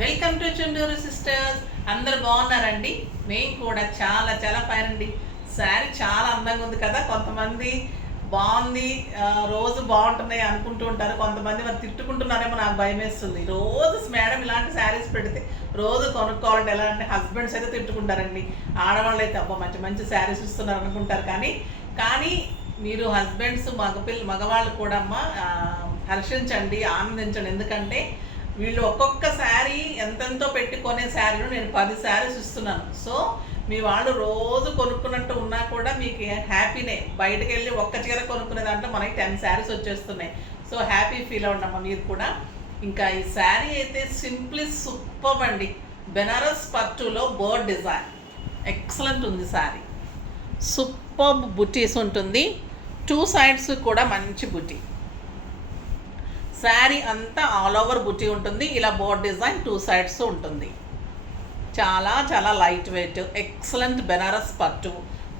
Welcome to Chunduru sisters. అందరు బాగున్నారండి? మేము కూడా చాలా చాలా ఫైన్ అండి. శారీ చాలా అందంగా ఉంది కదా. కొంతమంది బాగుంది, రోజు బాగుంటున్నాయి అనుకుంటూ ఉంటారు. కొంతమంది మరి తిట్టుకుంటున్నారేమో, నాకు భయం వేస్తుంది. రోజు మేడం ఇలాంటి శారీస్ పెడితే రోజు కొనుక్కోవాలంటే ఎలా అంటే హస్బెండ్స్ అయితే తిట్టుకుంటారండి. ఆడవాళ్ళు అయితే అబ్బా మంచి మంచి శారీస్ ఇస్తున్నారు అనుకుంటారు. కానీ కానీ మీరు హస్బెండ్స్ మగవాళ్ళు కూడా అమ్మ హర్షించండి, ఆనందించండి. ఎందుకంటే వీళ్ళు ఒక్కొక్క శారీ ఎంతెంతో పెట్టి కొనే శారీలు నేను 10 శారీస్ ఇస్తున్నాను. సో మీ వాళ్ళు రోజు కొనుక్కున్నట్టు ఉన్నా కూడా మీకు హ్యాపీనే. బయటకు వెళ్ళి ఒక్క చీర కొనుక్కునే దాంట్లో మనకి 10 శారీస్ వచ్చేస్తున్నాయి. సో హ్యాపీ ఫీల్ అవ్వండమ్మా మీరు కూడా. ఇంకా ఈ శారీ అయితే సింప్లీ సూపర్ అండి. బెనారస్ పట్టులో బర్డ్ డిజైన్ ఎక్సలెంట్ ఉంది శారీ. సూపర్ బుటీస్ ఉంటుంది, 2 సైడ్స్ కూడా మంచి బుటీ. శారీ అంతా ఆల్ ఓవర్ బుటీ ఉంటుంది. ఇలా బోర్డ్ డిజైన్ 2 సైడ్స్ ఉంటుంది. చాలా చాలా లైట్ వెయిట్, ఎక్సలెంట్ బెనారస్ పట్టు.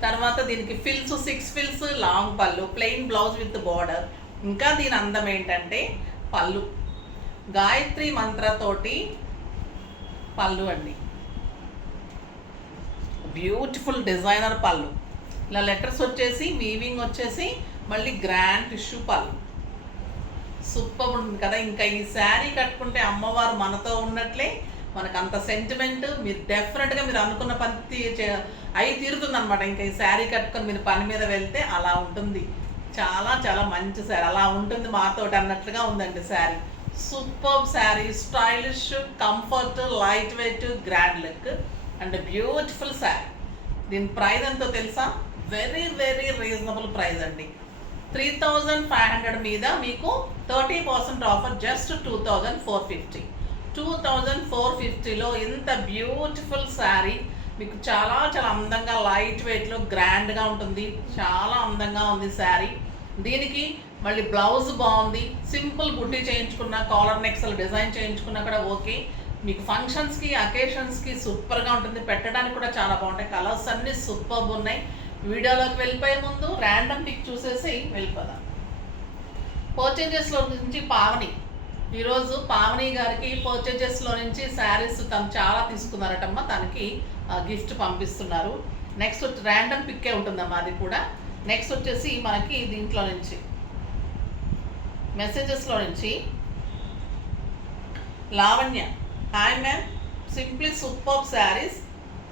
తర్వాత దీనికి ఫిల్స్ 6 ఫిల్స్, లాంగ్ పళ్ళు, ప్లెయిన్ బ్లౌజ్ విత్ బోర్డర్. ఇంకా దీని అందం ఏంటంటే పళ్ళు గాయత్రి మంత్రతోటి పళ్ళు అండి. బ్యూటిఫుల్ డిజైనర్ పళ్ళు. ఇలా లెటర్స్ వచ్చేసి వీవింగ్ వచ్చేసి మళ్ళీ గ్రాండ్ టిష్యూ పళ్ళు. సూపర్ ఉంటుంది కదా. ఇంకా ఈ శారీ కట్టుకుంటే అమ్మవారు మనతో ఉన్నట్లే, మనకు అంత సెంటిమెంట్. మీరు డెఫినెట్గా మీరు అనుకున్న పని అయి తీరుతుంది అనమాట. ఇంకా ఈ శారీ కట్టుకొని మీరు పని మీద వెళ్తే అలా ఉంటుంది. చాలా చాలా మంచి శారీ, అలా ఉంటుంది మాతోటి అన్నట్లుగా ఉందండి sari. Super sari, stylish, comfort, light weight, grand look and beautiful sari. దీని ప్రైస్ ఎంతో తెలుసా? వెరీ వెరీ రీజనబుల్ ప్రైస్ అండి. 3500 మీద మీకు 30% ఆఫర్, జస్ట్ 2450. 2450లో ఇంత బ్యూటిఫుల్ శారీ మీకు చాలా చాలా అందంగా లైట్ వెయిట్లో గ్రాండ్గా ఉంటుంది. చాలా అందంగా ఉంది శారీ. దీనికి మళ్ళీ బ్లౌజ్ బాగుంది. సింపుల్ బుట్టి చేయించుకున్న, కాలర్ నెక్స్ డిజైన్ చేయించుకున్నా కూడా ఓకే. మీకు ఫంక్షన్స్కి, అకేషన్స్కి సూపర్గా ఉంటుంది. పెట్టడానికి కూడా చాలా బాగుంటాయి. కలర్స్ అన్నీ సూపర్గా ఉన్నాయి. వీడియోలోకి వెళ్ళిపోయే ముందు ర్యాండమ్ పిక్ చూసేసి వెళ్ళిపోదాం. పర్చేజెస్లో నుంచి పావని, ఈరోజు పావని గారికి పర్చేజెస్లో నుంచి శారీస్ తను చాలా తీసుకున్నారటమ్మా. తనకి గిఫ్ట్ పంపిస్తున్నారు. నెక్స్ట్ ర్యాండమ్ పిక్కే ఉంటుందమ్మా అది కూడా. నెక్స్ట్ వచ్చేసి మనకి దీంట్లో నుంచి మెసేజెస్లో నుంచి Lavanya, hi ma'am, simply super saris.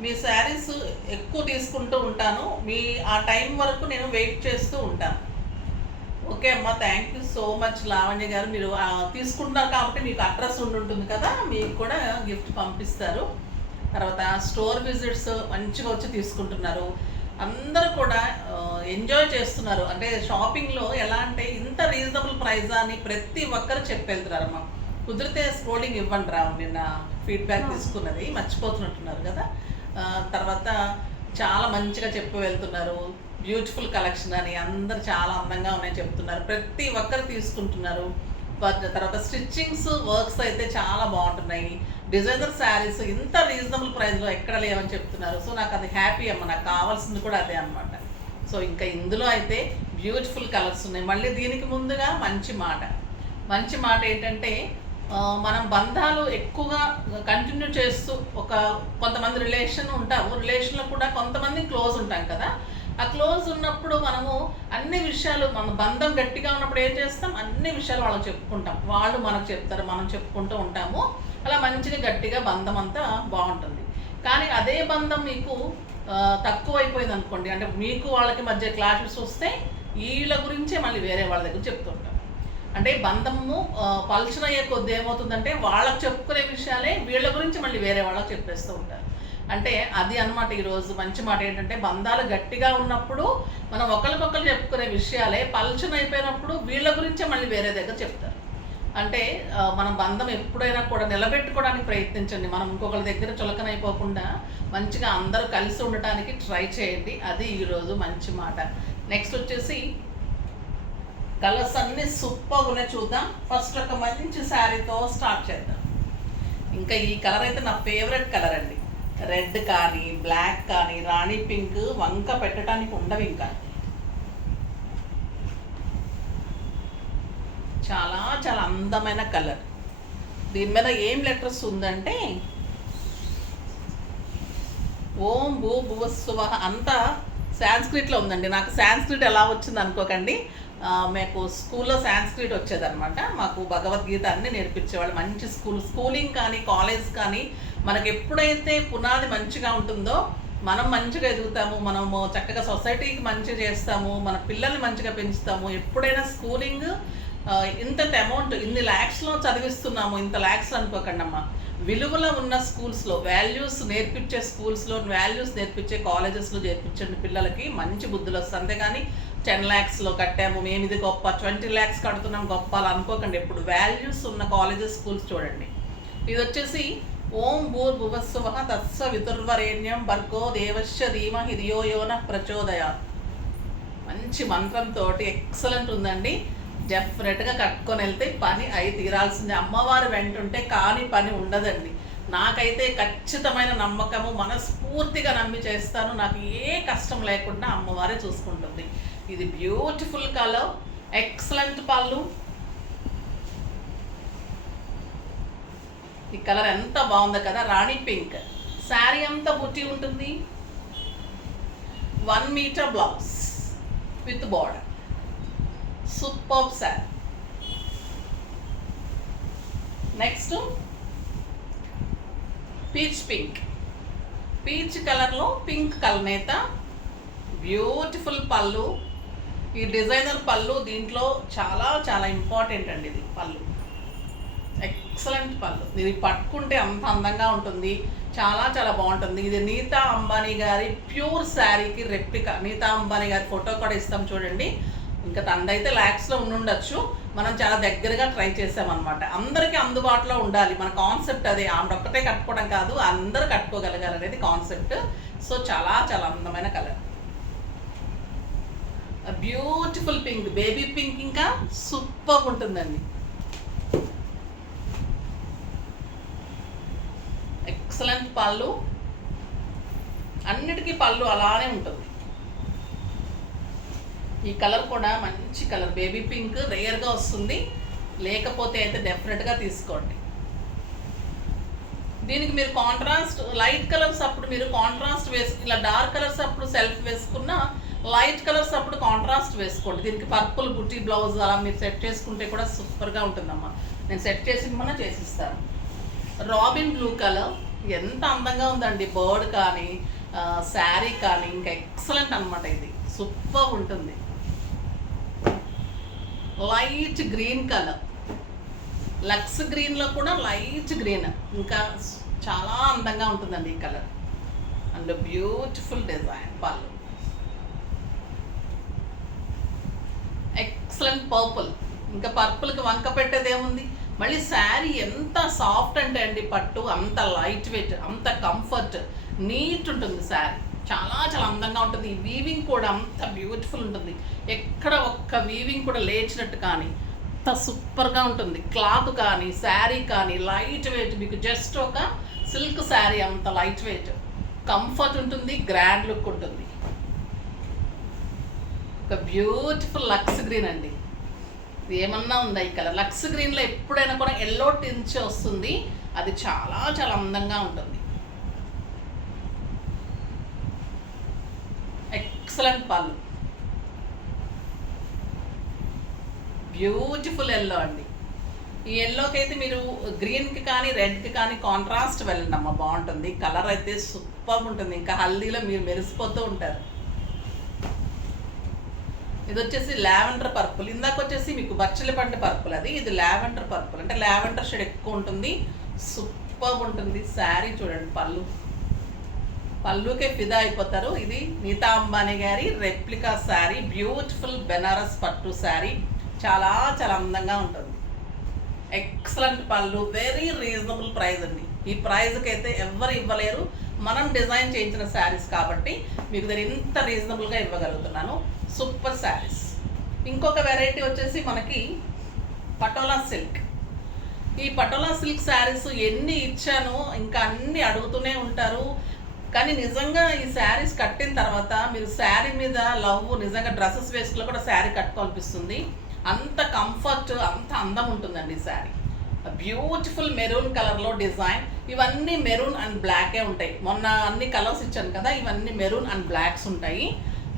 మీ శారీస్ ఎక్కువ తీసుకుంటూ ఉంటాను, మీ ఆ టైం వరకు నేను వెయిట్ చేస్తూ ఉంటాను. ఓకే అమ్మ, thank you so much Lavanya గారు. మీరు తీసుకుంటున్నారు కాబట్టి మీకు అడ్రస్ ఉంటుంది కదా, మీకు కూడా గిఫ్ట్ పంపిస్తారు. తర్వాత స్టోర్ విజిట్స్ మంచిగా వచ్చి తీసుకుంటున్నారు. అందరూ కూడా ఎంజాయ్ చేస్తున్నారు. అంటే షాపింగ్లో ఎలా అంటే ఇంత రీజనబుల్ ప్రైజా అని ప్రతి ఒక్కరు చెప్పి వెళ్తున్నారమ్మా. కుదిరితే స్క్రోలింగ్ ఇవ్వండి రా, నిన్న ఫీడ్బ్యాక్ తీసుకున్నది మర్చిపోతున్నట్టున్నారు కదా. తర్వాత చాలా మంచిగా చెప్పి వెళ్తున్నారు. బ్యూటిఫుల్ కలెక్షన్ అని అందరు చాలా అందంగా ఉన్నాయని చెప్తున్నారు. ప్రతి ఒక్కరు తీసుకుంటున్నారు. తర్వాత స్టిచ్చింగ్స్ వర్క్స్ అయితే చాలా బాగుంటున్నాయి. డిజైనర్ శారీస్ ఇంత రీజనబుల్ ప్రైస్లో ఎక్కడ లేవని చెప్తున్నారు. సో నాకు అది హ్యాపీ అమ్మ, నాకు కావాల్సింది కూడా అదే అనమాట. సో ఇంకా ఇందులో అయితే బ్యూటిఫుల్ కలర్స్ ఉన్నాయి. మళ్ళీ దీనికి ముందుగా మంచి మాట ఏంటంటే మనం బంధాలు ఎక్కువగా కంటిన్యూ చేస్తూ కొంతమంది రిలేషన్ ఉంటాము. రిలేషన్లో కూడా కొంతమంది క్లోజ్ ఉంటాం కదా. ఆ క్లోజ్ ఉన్నప్పుడు మనము అన్ని విషయాలు, మన బంధం గట్టిగా ఉన్నప్పుడు ఏం చేస్తాం, అన్ని విషయాలు వాళ్ళకి చెప్పుకుంటాం, వాళ్ళు మనకు చెప్తారు, మనం చెప్పుకుంటూ ఉంటాము. అలా మంచిగా గట్టిగా బంధం అంతా బాగుంటుంది. కానీ అదే బంధం మీకు తక్కువైపోయింది అనుకోండి, అంటే మీకు వాళ్ళకి మధ్య క్లాషెస్ వస్తే వీళ్ళ గురించే మళ్ళీ వేరే వాళ్ళ దగ్గర చెప్తుంటాం. అంటే బంధము పల్చన అయ్యే కొద్ది ఏమవుతుందంటే వాళ్ళకి చెప్పుకునే విషయాలే వీళ్ళ గురించి మళ్ళీ వేరే వాళ్ళకి చెప్పేస్తూ ఉంటారు. అంటే అది అనమాట. ఈరోజు మంచి మాట ఏంటంటే బంధాలు గట్టిగా ఉన్నప్పుడు మనం ఒకరికొకరు చెప్పుకునే విషయాలే పల్చన అయిపోయినప్పుడు వీళ్ళ గురించే మళ్ళీ వేరే దగ్గర చెప్తారు. అంటే మనం బంధం ఎప్పుడైనా కూడా నిలబెట్టుకోవడానికి ప్రయత్నించండి. మనం ఇంకొకరి దగ్గర చులకనైపోకుండా మంచిగా అందరూ కలిసి ఉండటానికి ట్రై చేయండి. అది ఈరోజు మంచి మాట. నెక్స్ట్ వచ్చేసి కలర్స్ అన్నీ సూపర్గా ఉన్నాయి, చూద్దాం. ఫస్ట్ ఒక మంచి శారీతో స్టార్ట్ చేద్దాం. ఇంకా ఈ కలర్ అయితే నా ఫేవరెట్ కలర్ అండి. రెడ్ కానీ, బ్లాక్ కానీ, రాణి పింక్ వంక పెట్టడానికి ఉండవు. ఇంకా చాలా చాలా అందమైన కలర్. దీని మీద ఏం లెటర్స్ ఉందంటే ఓం భూ భువస్సువ అంతా సాంస్క్రిట్లో ఉందండి. నాకు సాంస్క్రిట్ ఎలా వచ్చింది అనుకోకండి. మాకు స్కూల్లో సాంస్క్రిట్ వచ్చేదనమాట. మాకు భగవద్గీత అన్నీ నేర్పించేవాళ్ళు. మంచి స్కూలింగ్ కానీ కాలేజ్ కానీ మనకు ఎప్పుడైతే పునాది మంచిగా ఉంటుందో మనం మంచిగా ఎదుగుతాము, మనము చక్కగా సొసైటీకి మంచి చేస్తాము, మన పిల్లల్ని మంచిగా పెంచుతాము. ఎప్పుడైనా స్కూలింగ్ ఇంత అమౌంట్ ఇన్ని ల్యాక్స్లో చదివిస్తున్నాము, ఇంత ల్యాక్స్ అనుకోకండి అమ్మ. విలువలో ఉన్న స్కూల్స్లో వాల్యూస్ నేర్పించే స్కూల్స్లో వాల్యూస్ నేర్పించే కాలేజెస్లో చేర్పించండి పిల్లలకి మంచి బుద్ధులు వస్తాయి. అంతేగాని 10 lakhsలో కట్టాము మేము ఇది గొప్ప, 20 lakhs కడుతున్నాం గొప్ప అలా అనుకోకండి. ఎప్పుడు వాల్యూస్ ఉన్న కాలేజెస్ స్కూల్స్ చూడండి. ఇది వచ్చేసి ఓం భూర్భువస్సువః తత్స వితుర్వరేణ్యం భర్గో దేవస్య ధీమహి ధియో యోనః ప్రచోదయాత్. మంచి మంత్రంతో ఎక్సలెంట్ ఉందండి. డెఫినెట్గా కట్టుకొని వెళ్తే పని అయి తీరాల్సిందే. అమ్మవారు వెంటుంటే కాని పని ఉండదండి. నాకైతే ఖచ్చితమైన నమ్మకము, మనస్ఫూర్తిగా నమ్మి చేస్తాను. నాకు ఏ కష్టం లేకుండా అమ్మవారే చూసుకుంటుంది. ఇది బ్యూటిఫుల్ కలర్, ఎక్సలెంట్ పళ్ళు. ఈ కలర్ ఎంత బాగుందో కదా, రాణి పింక్. శారీ అంతా బుట్టి ఉంటుంది. 1 meter blouse with border. Super sari. Next peach pink. Peach కలర్లో పింక్ కలనేత, బ్యూటిఫుల్ పళ్ళు. ఈ డిజైనర్ పళ్ళు దీంట్లో చాలా చాలా ఇంపార్టెంట్ అండి. ఇది పళ్ళు ఎక్సలెంట్ పళ్ళు. ఇది పట్టుకుంటే అంత అందంగా ఉంటుంది, చాలా చాలా బాగుంటుంది. ఇది నీతా అంబానీ గారి ప్యూర్ శారీకి రెప్లికా. నీతా అంబానీ గారి ఫోటో కూడా ఇస్తాం చూడండి. ఇంకా తందైతే ల్యాక్స్లో ఉండొచ్చు, మనం చాలా దగ్గరగా ట్రై చేసామన్నమాట. అందరికీ అందుబాటులో ఉండాలి మన కాన్సెప్ట్. అదే ఆమె ఒక్కటే కట్టుకోవడం కాదు, అందరూ కట్టుకోగలగాలి అనేది కాన్సెప్ట్. సో చాలా చాలా అందమైన colour, beautiful pink, baby pink. ఇంకా సూపర్ ఉంటుందండి. ఎక్సలెంట్ పళ్ళు, అన్నిటికీ పళ్ళు అలానే ఉంటుంది. ఈ కలర్ కూడా మంచి కలర్, బేబీ పింక్. రేర్గా వస్తుంది, లేకపోతే అయితే డెఫినెట్గా తీసుకోండి. దీనికి మీరు కాంట్రాస్ట్ లైట్ కలర్స్ అప్పుడు మీరు కాంట్రాస్ట్ ఇలా డార్క్ కలర్స్ అప్పుడు సెల్ఫ్ వేసుకున్న, లైట్ కలర్స్ అప్పుడు కాంట్రాస్ట్ వేసుకోండి. దీనికి పర్పుల్ బుట్టి బ్లౌజ్ అలా మీరు సెట్ చేసుకుంటే కూడా సూపర్గా ఉంటుందమ్మా. నేను సెట్ చేసి మన చేసిస్తాను. రాబిన్ బ్లూ కలర్ ఎంత అందంగా ఉందండి. బర్డ్ కానీ శారీ కానీ ఇంకా ఎక్సలెంట్ అనమాట. ఇది సూపర్ ఉంటుంది. లైట్ గ్రీన్ కలర్, లక్స్ గ్రీన్లో కూడా లైట్ గ్రీన్, ఇంకా చాలా అందంగా ఉంటుందండి ఈ కలర్. అండ్ బ్యూటిఫుల్ డిజైన్ పళ్ళు. Excellent purple. ఇంకా పర్పుల్కి వంక పెట్టేది ఏముంది. మళ్ళీ శారీ ఎంత సాఫ్ట్ అంటే అండి, పట్టు అంత లైట్ వెయిట్, అంత కంఫర్ట్, నీట్ ఉంటుంది శారీ. చాలా చాలా అందంగా ఉంటుంది. ఈ వీవింగ్ కూడా అంత బ్యూటిఫుల్ ఉంటుంది. ఎక్కడ ఒక్క వీవింగ్ కూడా లేచినట్టు కానీ అంత సూపర్గా ఉంటుంది. క్లాత్ కానీ శారీ కానీ లైట్ వెయిట్, మీకు జస్ట్ ఒక సిల్క్ శారీ అంత లైట్ వెయిట్, కంఫర్ట్ ఉంటుంది, గ్రాండ్ లుక్ ఉంటుంది. ఒక బ్యూటిఫుల్ లక్స్ గ్రీన్ అండి. ఇది ఏమన్నా ఉందా ఈ కలర్. లక్స్ గ్రీన్లో ఎప్పుడైనా కూడా ఎల్లో టించ్ వస్తుంది, అది చాలా చాలా అందంగా ఉంటుంది. ఎక్సలెంట్ పళ్ళు, బ్యూటిఫుల్ ఎల్లో అండి. ఈ ఎల్లోకి అయితే మీరు గ్రీన్కి కానీ రెడ్కి కానీ కాంట్రాస్ట్ వెళ్ళండి అమ్మ, బాగుంటుంది. కలర్ అయితే సూపర్ ఉంటుంది. ఇంకా హల్దీలో మీరు మెరిసిపోతూ ఉంటారు. ఇది వచ్చేసి లావెండర్ పర్పుల్. ఇందాక వచ్చేసి మీకు బచ్చలి పండు పర్పుల్, అది ఇది లావెండర్ పర్పుల్. అంటే లావెండర్ షేడ్ ఎక్కువ ఉంటుంది, సూపర్ ఉంటుంది. శారీ చూడండి, పళ్ళుకే ఫిదా అయిపోతారు. ఇది నీతా అంబానీ గారి రెప్లికా శారీ, బ్యూటిఫుల్ బెనారస్ పట్టు శారీ. చాలా చాలా అందంగా ఉంటుంది. ఎక్సలెంట్ పళ్ళు, వెరీ రీజనబుల్ ప్రైస్ అండి. ఈ ప్రైజ్కి అయితే ఎవరు ఇవ్వలేరు. మనం డిజైన్ చేయించిన శారీస్ కాబట్టి మీకు దగ్గర ఇంత రీజనబుల్గా ఇవ్వగలుగుతున్నాను. సూపర్ శారీస్. ఇంకొక వెరైటీ వచ్చేసి మనకి పటోలా సిల్క్. ఈ పటోలా సిల్క్ శారీస్ ఎన్ని ఇచ్చానో ఇంకా అన్ని అడుగుతూనే ఉంటారు. కానీ నిజంగా ఈ శారీస్ కట్టిన తర్వాత మీరు శారీ మీద లవ్, నిజంగా డ్రెస్సెస్ వేసుకులో కూడా శారీ కట్టుకోవాలనిపిస్తుంది. అంత కంఫర్ట్, అంత అందం ఉంటుందండి ఈ శారీ. బ్యూటిఫుల్ మెరూన్ కలర్లో డిజైన్. ఇవన్నీ మెరూన్ అండ్ బ్లాకే ఉంటాయి. మొన్న అన్ని కలర్స్ ఇచ్చాను కదా, ఇవన్నీ మెరూన్ అండ్ బ్లాక్స్ ఉంటాయి.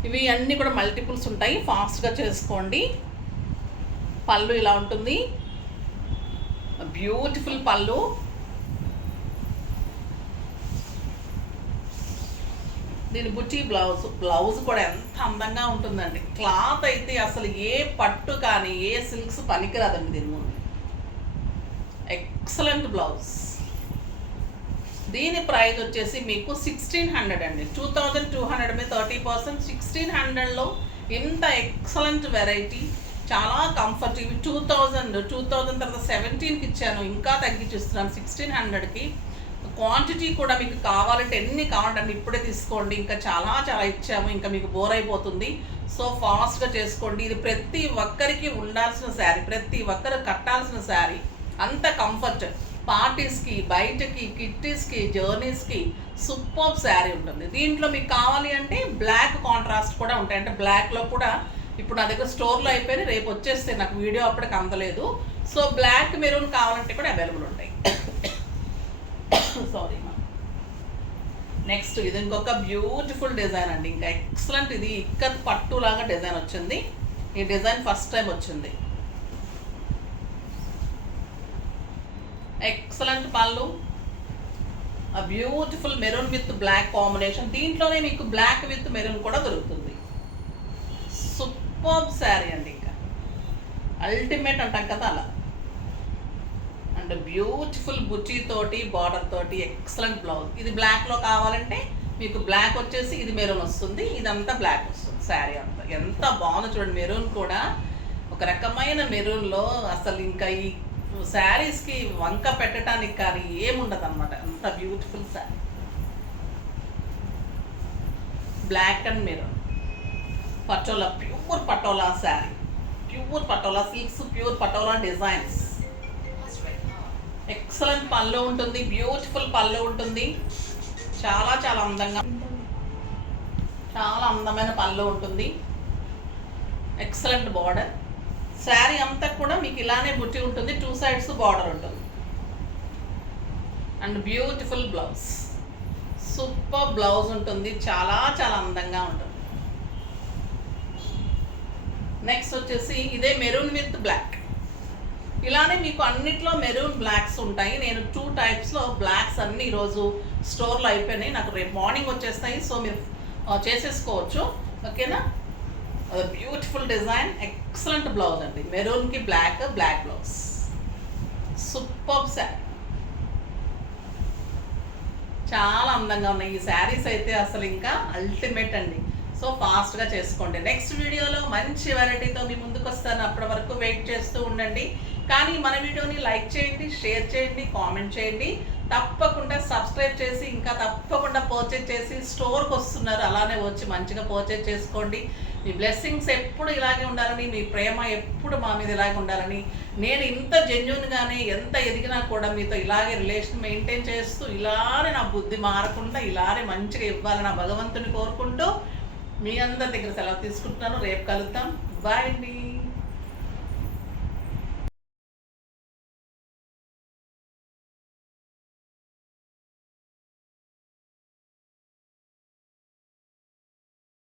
ఇవి అన్నీ కూడా మల్టిపుల్స్ ఉంటాయి. ఫాస్ట్గా చేసుకోండి. పళ్ళు ఇలా ఉంటుంది, బ్యూటిఫుల్ పళ్ళు. దీని బుట్టి బ్లౌజ్ కూడా ఎంత అందంగా ఉంటుందండి. క్లాత్ అయితే అసలు ఏ పట్టు కానీ ఏ సిల్క్స్ పనికిరాదండి దీని ముందు. Excellent blouse. దీని ప్రైస్ వచ్చేసి మీకు 1600 అండి. 2200 మీద 30%. 1600లో ఇంత ఎక్సలెంట్ వెరైటీ, చాలా కంఫర్ట్. ఇవి 2000 తర్వాత 17కి ఇచ్చాను, ఇంకా తగ్గించిస్తున్నాను 1600కి. క్వాంటిటీ కూడా మీకు కావాలంటే ఎన్ని కావాలంటే ఇప్పుడే తీసుకోండి. ఇంకా చాలా చాలా ఇచ్చాము, ఇంకా మీకు బోర్ అయిపోతుంది. సో ఫాస్ట్గా చేసుకోండి. ఇది ప్రతి ఒక్కరికి ఉండాల్సిన శారీ, ప్రతి ఒక్కరు కట్టాల్సిన శారీ. అంత కంఫర్ట్. పార్టీస్కి, బయటకి, కిట్టీస్కి, జర్నీస్కి సూపర్ శారీ ఉంటుంది. దీంట్లో మీకు కావాలి అంటే బ్లాక్ కాంట్రాస్ట్ కూడా ఉంటాయి. అంటే బ్లాక్లో కూడా ఇప్పుడు నా దగ్గర స్టోర్లో అయిపోయి రేపు వచ్చేస్తే, నాకు వీడియో అప్పటికి అందలేదు. సో బ్లాక్ మెరూన్ కావాలంటే కూడా అవైలబుల్ ఉంటాయి. సారీ మా. నెక్స్ట్ ఇది ఇంకొక బ్యూటిఫుల్ డిజైన్ అండి, ఇంకా ఎక్సలెంట్. ఇది ఇక్కత్ పట్టు లాగా డిజైన్ వచ్చింది. ఈ డిజైన్ ఫస్ట్ టైం వచ్చింది. ఎక్సలెంట్ పళ్ళు, ఆ beautiful maroon with black combination. దీంట్లోనే మీకు బ్లాక్ విత్ మెరూన్ కూడా దొరుకుతుంది. సూపర్ శారీ అండి, ఇంకా అల్టిమేట్ అంటాం కదా అలా. అండ్ బ్యూటిఫుల్ బుచ్చి తోటి, బార్డర్ తోటి ఎక్సలెంట్ బ్లౌజ్. ఇది బ్లాక్లో కావాలంటే మీకు బ్లాక్ వచ్చేసి ఇది మెరూన్ వస్తుంది, ఇదంతా బ్లాక్ వస్తుంది. శారీ అంతా ఎంత బాగుందో చూడండి. మెరూన్ కూడా ఒక రకమైన మెరూన్లో అసలు ఇంకా ఈ శారీస్కి వంక పెట్టడానికి కానీ ఏముండదు అనమాట. అంత beautiful sari. Black and maroon Patola, pure Patola sari, pure Patola silks, pure Patola designs. Excellent పళ్ళు ఉంటుంది, బ్యూటిఫుల్ పళ్ళు ఉంటుంది. చాలా చాలా అందంగా, చాలా అందమైన పళ్ళు ఉంటుంది. Excellent border. శారీ అంతా కూడా మీకు ఇలానే బుట్టి ఉంటుంది, 2 sides బార్డర్ ఉంటుంది. And beautiful blouse, super blouse ఉంటుంది. చాలా చాలా అందంగా ఉంటుంది. నెక్స్ట్ వచ్చేసి ఇదే మెరూన్ విత్ బ్లాక్. ఇలానే మీకు అన్నిట్లో మెరూన్ బ్లాక్స్ ఉంటాయి. నేను 2 typesలో బ్లాక్స్ అన్నీ ఈరోజు స్టోర్లో అయిపోయినాయి. నాకు రేపు మార్నింగ్ వచ్చేస్తాయి. సో మీరు చేసేసుకోవచ్చు, ఓకేనా. బ్యూటిఫుల్ డిజైన్, ఎక్సలెంట్ బ్లౌజ్ అండి. మెరూన్కి బ్లాక్ బ్లౌజ్, సూపర్ శారీ. చాలా అందంగా ఉన్నాయి ఈ శారీస్ అయితే, అసలు ఇంకా అల్టిమేట్ అండి. సో ఫాస్ట్గా చేసుకోండి. నెక్స్ట్ వీడియోలో మంచి వెరైటీతో మీ ముందుకు వస్తాను. అప్పటి వరకు వెయిట్ చేస్తూ ఉండండి. కానీ మన వీడియోని లైక్ చేయండి, షేర్ చేయండి, కామెంట్ చేయండి. తప్పకుండా సబ్స్క్రైబ్ చేసి, ఇంకా తప్పకుండా పర్చేజ్ చేసి, స్టోర్కి వస్తున్నారు అలానే వచ్చి మంచిగా పర్చేజ్ చేసుకోండి. మీ బ్లెస్సింగ్స్ ఎప్పుడు ఇలాగే ఉండాలని, మీ ప్రేమ ఎప్పుడు మా మీద ఇలాగే ఉండాలని, నేను ఇంత జెన్యూన్గానే ఎంత ఎదిగినా కూడా మీతో ఇలాగే రిలేషన్ మెయింటైన్ చేస్తూ, ఇలానే నా బుద్ధి మారకుండా ఇలానే మంచిగా ఇవ్వాలని నా భగవంతుని కోరుకుంటూ మీ అందరి దగ్గర సెలవు తీసుకుంటున్నాను. రేపు కలుద్దాం. బాయ్ అండి.